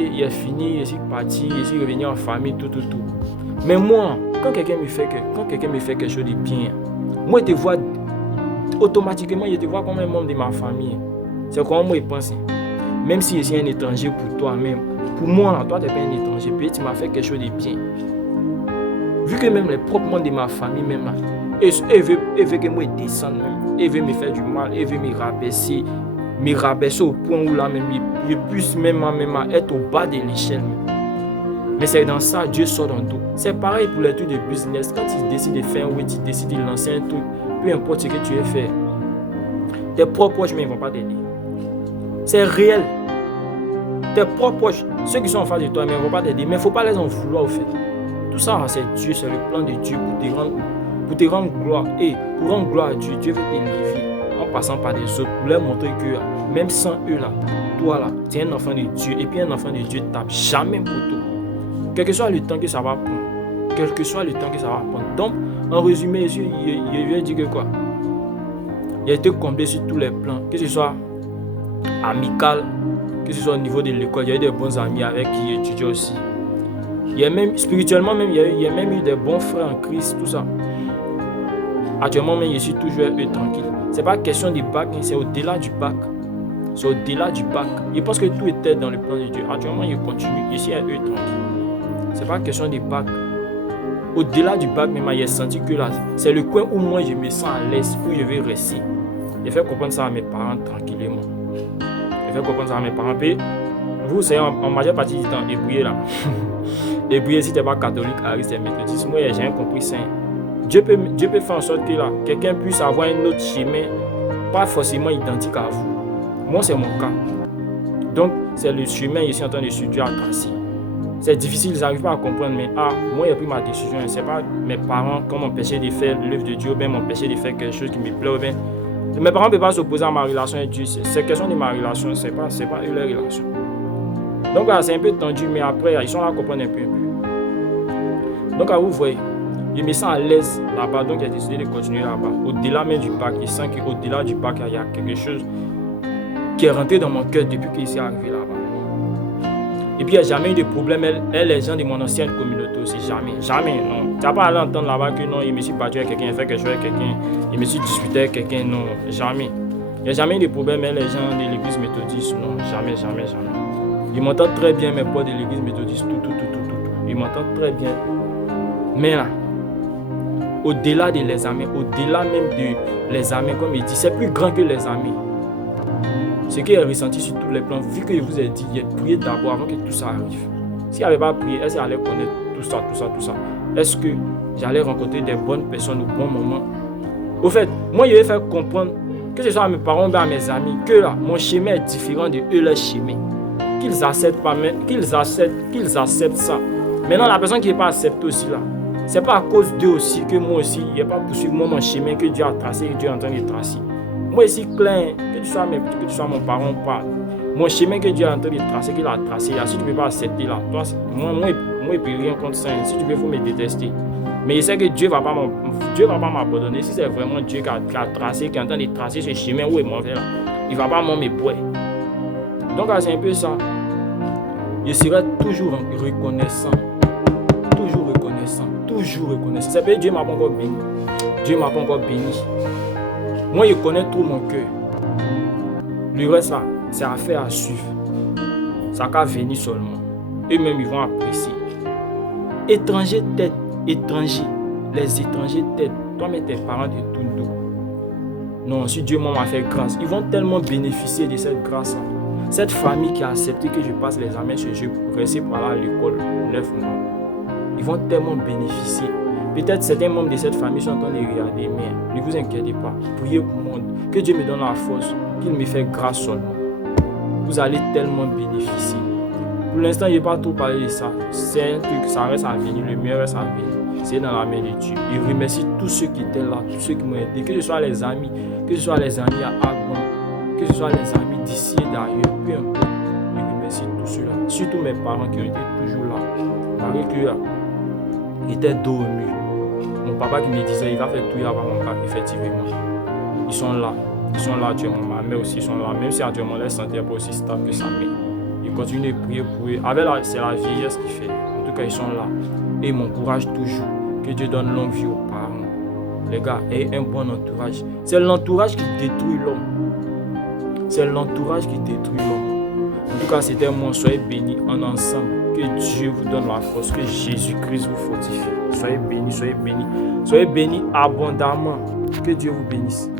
il est fini, il est parti, il est revenu en famille, tout. Mais moi, quand quelqu'un me fait quelque chose de bien, moi, je te vois automatiquement, je te vois comme un membre de ma famille. C'est comment moi, je pense. Même si je suis un étranger pour toi-même, pour moi, toi, tu n'es pas un étranger, puis tu m'as fait quelque chose de bien. Vu que même les propres membres de ma famille, même là, ils veulent que moi descende même, ils veulent me faire du mal, ils veulent me rabaisser au point où là même, je puisse même être au bas de l'échelle. Mais c'est dans ça, Dieu sort dans tout. C'est pareil pour les trucs de business. Quand tu décides de faire un tu décides de lancer un truc, peu importe ce que tu veux faire, tes propres proches, mais ils ne vont pas t'aider. C'est réel. Tes propres proches, ceux qui sont en face de toi, mais ils ne vont pas t'aider. Mais il ne faut pas les en vouloir au fait. Tout ça, c'est Dieu, c'est le plan de Dieu pour te rendre gloire. Et pour rendre gloire à Dieu, Dieu veut t'élever en passant par des autres, pour leur montrer que même sans eux là, toi là, tu es un enfant de Dieu. Et puis un enfant de Dieu ne tape jamais poteau. Quel que soit le temps que ça va prendre. Donc, en résumé, je vais dire que quoi? Il a été comblé sur tous les plans, que ce soit amical, que ce soit au niveau de l'école. Il y a eu des bons amis avec qui j'étudie aussi. Il y a même, spirituellement, même, il y a même eu des bons frères en Christ, tout ça. Actuellement, même, je suis toujours tranquille. C'est pas question du bac, c'est au-delà du bac. C'est au-delà du bac. Je pense que tout était dans le plan de Dieu. Actuellement, je continue. Je suis tranquille. C'est pas question du bac. Au-delà du bac, même, j'ai senti que là, c'est le coin où moi je me sens à l'aise, où je vais rester. Je fais comprendre ça à mes parents tranquillement. Puis, vous, c'est en majeure partie du temps, débrouillé là. Débrouillé si tu n'es pas catholique, c'est méthodiste. Moi, j'ai rien compris ça. Dieu peut faire en sorte que là, quelqu'un puisse avoir un autre chemin, pas forcément identique à vous. Moi, c'est mon cas. Donc, c'est le chemin que je suis en train de étudier à tracer. C'est difficile, ils n'arrivent pas à comprendre, mais moi j'ai pris ma décision. C'est pas mes parents qui m'empêchaient de faire l'œuvre de Dieu, ou bien m'empêcher de faire quelque chose qui me plaît. Bien. Mes parents ne peuvent pas s'opposer à ma relation avec Dieu. C'est question de ma relation, c'est pas eux leur relation. Donc là, c'est un peu tendu, mais après, ils sont là à comprendre un peu. Donc, vous voyez, je me sens à l'aise là-bas, donc j'ai décidé de continuer là-bas. Au-delà même du bac, je sens qu'au-delà du bac, il y a quelque chose qui est rentré dans mon cœur depuis que je suis arrivé là-bas. Et puis, il n'y a jamais eu de problème. Les gens de mon ancienne communauté aussi, jamais, non. Tu n'as pas à l'entendre là-bas que non, je me suis battu avec quelqu'un, fait quelque chose avec quelqu'un, je me suis disputé avec quelqu'un, non, jamais. Il n'y a jamais eu de problème, les gens de l'église méthodiste, non, jamais. Ils m'entendent très bien, mes potes de l'église méthodiste, tout. Ils m'entendent très bien. Mais là, au-delà de l'examen, au-delà même de l'examen, comme il dit, c'est plus grand que l'examen. Ce qui est ressenti sur tous les plans, vu que je vous ai dit, il a prié d'abord avant que tout ça arrive. S'il n'avait pas prié, est-ce qu'il allait connaître tout ça? Est-ce que j'allais rencontrer des bonnes personnes au bon moment? Au fait, moi, je vais faire comprendre, que ce soit à mes parents ou à mes amis, que là, mon chemin est différent de eux, leur chemin. Qu'ils acceptent pas, qu'ils acceptent ça. Maintenant, la personne qui n'est pas acceptée aussi là, c'est pas à cause d'eux aussi que moi aussi, il n'y a pas poursuivre moi mon chemin que Dieu a tracé et Dieu est en train de tracer. Moi ici, clair, que tu sois mon parent ou pas, mon chemin que Dieu est en train de tracer, qu'il a tracé là, si tu ne peux pas accepter là, toi, moi je ne peux rien contre ça, si tu veux, il faut me détester. Mais je sais que Dieu ne va pas m'abandonner. Si c'est vraiment Dieu qui a tracé, qui est en train de tracer ce chemin où il m'en fait là, il ne va pas me boire. Donc c'est un peu ça. Je serai toujours reconnaissant. C'est parce que Dieu ne m'a pas encore béni. Moi, je connais tout mon cœur. Le reste là, c'est affaire à suivre. Ça va venir seulement. Eux-mêmes, ils vont apprécier. Étrangers t'aident. Les étrangers t'aident. Toi-même, tes parents de tout le dos. Non, si Dieu m'a fait grâce, ils vont tellement bénéficier de cette grâce-là. Cette famille qui a accepté que je passe les examens chez eux pour rester par là à l'école 9 mois, ils vont tellement bénéficier. Peut-être certains membres de cette famille sont en train de regarder, mais ne vous inquiétez pas. Priez pour moi, que Dieu me donne la force, qu'il me fait grâce seulement. Vous allez tellement bénéficier. Pour l'instant, je n'ai pas trop parlé de ça. C'est un truc, ça reste à venir, le meilleur reste à venir. C'est dans la main de Dieu. Je remercie tous ceux qui étaient là, tous ceux qui m'ont aidé, que ce soit les amis, à Agban, que ce soit les amis d'ici et d'ailleurs, peu importe. Je remercie tous ceux-là, surtout mes parents qui ont été toujours là, malgré qu'ils étaient dos au mur. Mon papa qui me disait, il va faire tout avant mon papa, effectivement. Ils sont là actuellement, ma mère aussi, ils sont là, même si actuellement leur santé n'est pas aussi stable que sa mère. Je et continuer de prier pour eux. Avec c'est la vieillesse qui fait. En tout cas, ils sont là. Et ils m'encouragent toujours. Que Dieu donne longue vie aux parents. Les gars, ayez un bon entourage. C'est l'entourage qui détruit l'homme. C'est l'entourage qui détruit l'homme. En tout cas, c'était moi. Soyez bénis en ensemble. Que Dieu vous donne la force. Que Jésus-Christ vous fortifie. Soyez bénis, soyez bénis. Soyez bénis abondamment. Que Dieu vous bénisse.